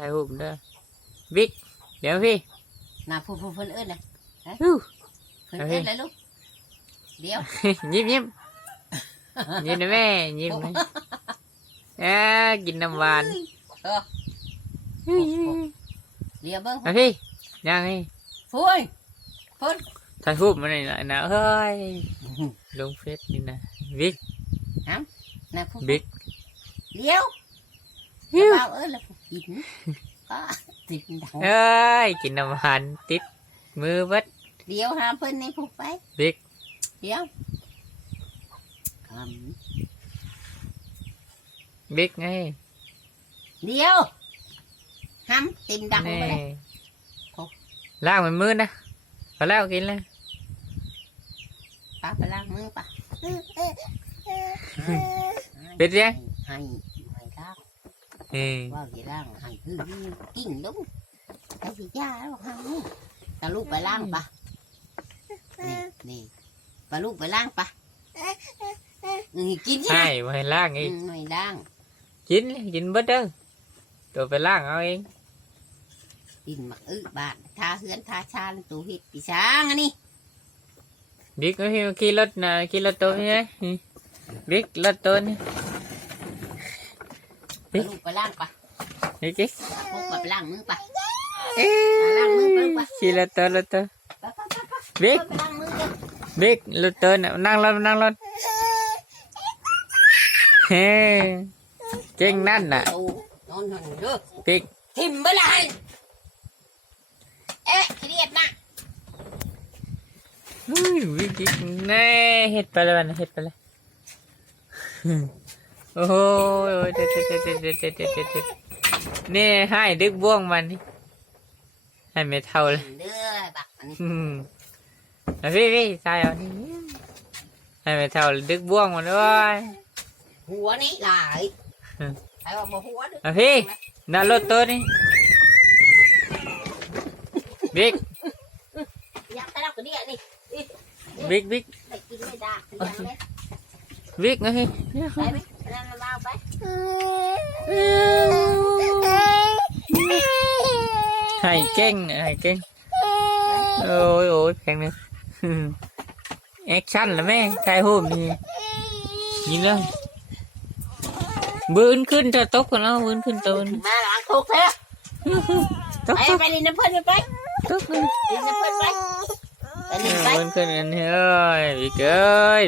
ถ่ายรูปเด้อบิ๊กเดี๋ยวพี่น่ะพูดเพิ่นเอิ้นเลยเพิ่น เอา เอิ้ พี่ นเลยลูกเดี๋ยว ยิ้มยิ้มยิ้มนะแม่ยิ้มนะกินน้ำหวาน เออเดี๋ยวเบิ่ง เอาพี่ยังไง ฟุ้ยพุ่น ถ่ายรูปมาหน่อยนะเฮ้ยลงเฟซนี่นะบิ๊ก น่ะพูด บิ๊ก เดี๋ยว ฮิว เบาเอิ้นแล้วกินติดดัง เอ้ยกินน้ำหวานติดมือวัด เดี๋ยวหาเพิ่นนี่พูดไป บิ๊ก เดี๋ยว บิ๊กไง เดี๋ยวห้ำติมดังไปเลย ล้างมันมือนะพอแล้วกินเลย ป้าไปล้างมือป้า เป็ดยัง ให้ล้าง ว่าสิล้างให้คือกิ้งđúng cái gì cha đó không ta lúc phải lang pa nè và lúc phải lang pa chín ใช่ไว้ล้างอีก mày lang กินเบิดเด้อตัวไปล้างเอาเอง tin mặc bạn tha hươn tha cha lên tủ hít bị sáng anh đi บิ๊กก็ขี่รถนะขี่รถตัวนี้บิ๊กรถตัวนี้ và lúc phải lang pa บิ๊กกิ๊ก lúc phải lang mưa pa ล้างมือไปขี่รถตัวบิ๊ก lang mưa đi บิ๊กรถตัวน่ะนั่งรถเฮ้เก่งนั่นน่ะ non non được บิ๊ก thìm với lại ê cái đẹp nè บิ๊กกิ๊กแน่เฮ็ดไปแล้วนะเฮ็ดไปแล้วโอ้โหเด็ดนี่ให้ดึกบ่วงมันนี่ให้ไม่เท่าเลย đưa bạc anh พี่ใส่เอานี่ให้ไม่เท่าดึกบ่วงมันด้วย หัวนี่หลายใครว่าบ่หัวดึก พี่นั่นรถตัวนี้บิ๊ก อยากไปรับกันนี่นี่ บิ๊ก ไปกินไม่ได้ยังไม่ บิ๊กไง ไปไหมไปนั่งมาไป ให้เก่งโอ้ยแพงเลยแอคชั่นแล้วแม่ถ่ายรูปนี่ยินเลยบืนขึ้นจะตกกันแล้วบืนขึ้นตัว มาหลังถูกเถอะ ตก ไปลินน้ำเพื่อนไป ตกเลย ลินน้ำเพื่อนไปไปลินไป บืนขึ้นกันเฮ้ยบิ๊กเอ้ย